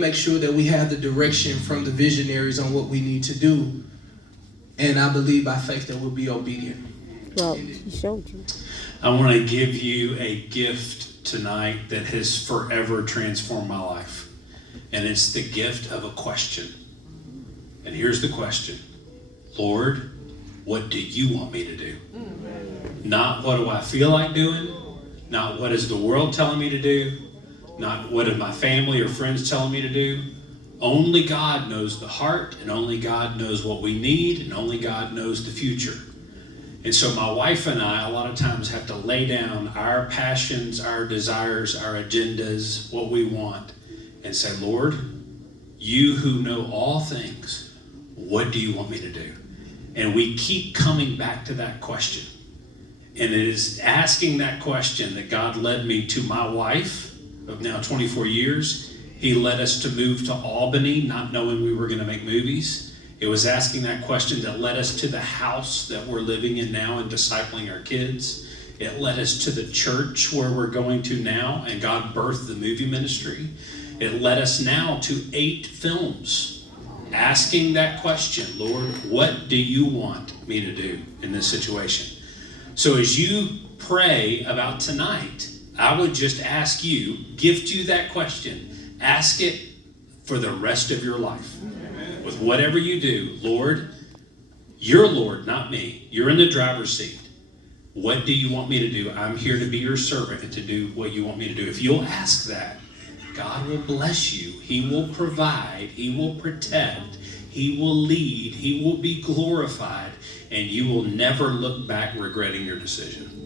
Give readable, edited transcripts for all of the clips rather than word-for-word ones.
make sure that we have the direction from the visionaries on what we need to do. And I believe by faith that we'll be obedient. Well, he showed you. I want to give you a gift tonight that has forever transformed my life. And it's the gift of a question. And here's the question. Lord, what do you want me to do? Not what do I feel like doing? Not what is the world telling me to do? Not what are my family or friends telling me to do? Only God knows the heart, and only God knows what we need, and only God knows the future. And so my wife and I, a lot of times, have to lay down our passions, our desires, our agendas, what we want, and say, Lord, you who know all things, what do you want me to do? And we keep coming back to that question. And it is asking that question that God led me to my wife of now 24 years. He led us to move to Albany, not knowing we were going to make movies. It was asking that question that led us to the house that we're living in now and discipling our kids. It led us to the church where we're going to now, and God birthed the movie ministry. It led us now to 8 films, asking that question, Lord, what do you want me to do in this situation? So as you pray about tonight, I would just ask you, gift you that question, ask it for the rest of your life. Amen. With whatever you do, Lord, you're Lord, not me. You're in the driver's seat. What do you want me to do? I'm here to be your servant and to do what you want me to do. If you'll ask that, God will bless you. He will provide. He will protect. He will lead. He will be glorified. And you will never look back regretting your decision.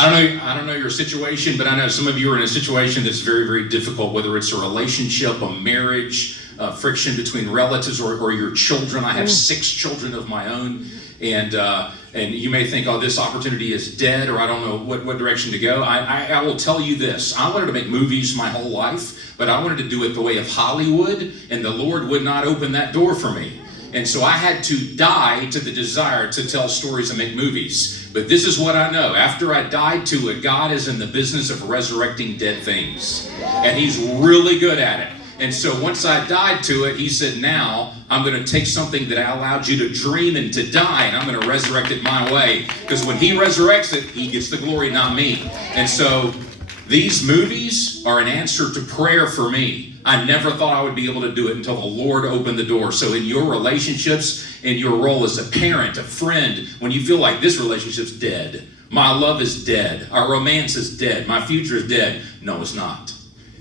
I don't know your situation, but I know some of you are in a situation that's very, very difficult, whether it's a relationship, a marriage, friction between relatives, or your children. I have 6 children of my own, and you may think, oh, this opportunity is dead, or I don't know what direction to go. I will tell you this. I wanted to make movies my whole life, but I wanted to do it the way of Hollywood, and the Lord would not open that door for me. And so I had to die to the desire to tell stories and make movies. But this is what I know. After I died to it, God is in the business of resurrecting dead things. And He's really good at it. And so once I died to it, He said, now I'm going to take something that I allowed you to dream and to die, and I'm going to resurrect it my way. Because when He resurrects it, He gets the glory, not me. And so these movies are an answer to prayer for me. I never thought I would be able to do it until the Lord opened the door. So in your relationships, in your role as a parent, a friend, when you feel like this relationship's dead, my love is dead, our romance is dead, my future is dead. No, it's not.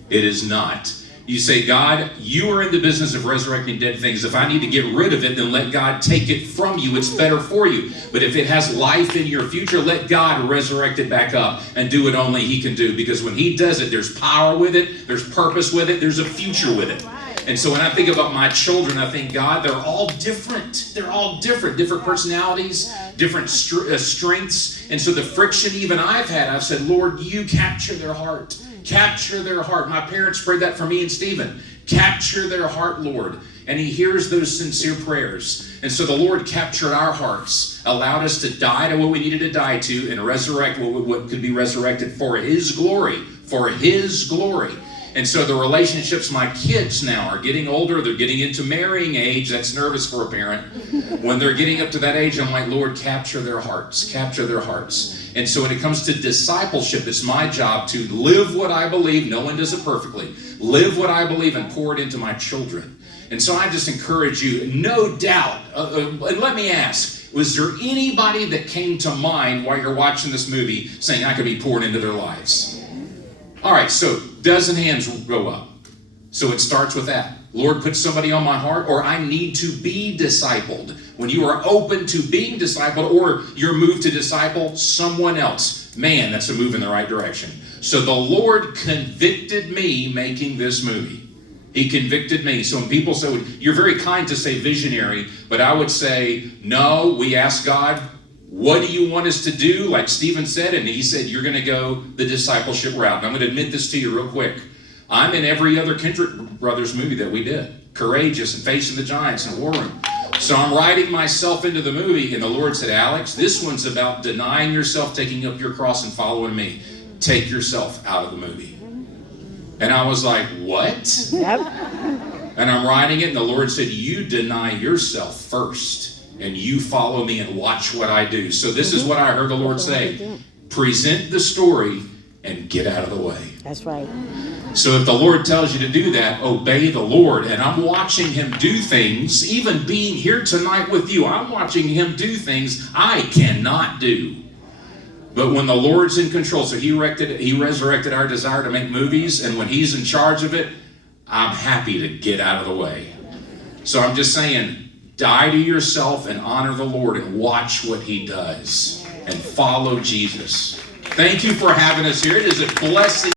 It is not. You say, God, you are in the business of resurrecting dead things. If I need to get rid of it, then let God take it from you. It's better for you. But if it has life in your future, let God resurrect it back up and do what only He can do. Because when He does it, there's power with it, there's purpose with it, there's a future with it. And so when I think about my children, I think, God, they're all different. They're all different personalities, different strengths. And so the friction even I've had, I've said, Lord, you capture their heart. Capture their heart. My parents prayed that for me and Stephen. Capture their heart, Lord. And He hears those sincere prayers. And so the Lord captured our hearts, allowed us to die to what we needed to die to, and resurrect what could be resurrected for His glory. For His glory. And so the relationships, my kids now are getting older. They're getting into marrying age. That's nervous for a parent. When they're getting up to that age, I'm like, Lord, capture their hearts. Capture their hearts. And so when it comes to discipleship, it's my job to live what I believe. No one does it perfectly. Live what I believe and pour it into my children. And so I just encourage you, no doubt. And let me ask, was there anybody that came to mind while you're watching this movie saying I could be poured into their lives? All right, so dozen hands go up. So it starts with that. Lord, put somebody on my heart, or I need to be discipled. When you are open to being discipled, or you're moved to disciple someone else, man, that's a move in the right direction. So the Lord convicted me making this movie. He convicted me. So when people say, you're very kind to say visionary, but I would say, no, we ask God, what do you want us to do? Like Stephen said, and he said, you're going to go the discipleship route. And I'm going to admit this to you real quick. I'm in every other Kendrick Brothers movie that we did. Courageous and Facing the Giants and War Room. So I'm writing myself into the movie, and the Lord said, Alex, this one's about denying yourself, taking up your cross, and following me. Take yourself out of the movie. And I was like, what? Yep. And I'm writing it, and the Lord said, you deny yourself first, and you follow me and watch what I do. So this is what I heard the Lord say. Present the story and get out of the way. That's right. So if the Lord tells you to do that, obey the Lord. And I'm watching him do things, even being here tonight with you, I'm watching him do things I cannot do. But when the Lord's in control, so he resurrected our desire to make movies, and when he's in charge of it, I'm happy to get out of the way. So I'm just saying, die to yourself and honor the Lord and watch what he does and follow Jesus. Thank you for having us here. It is a blessing.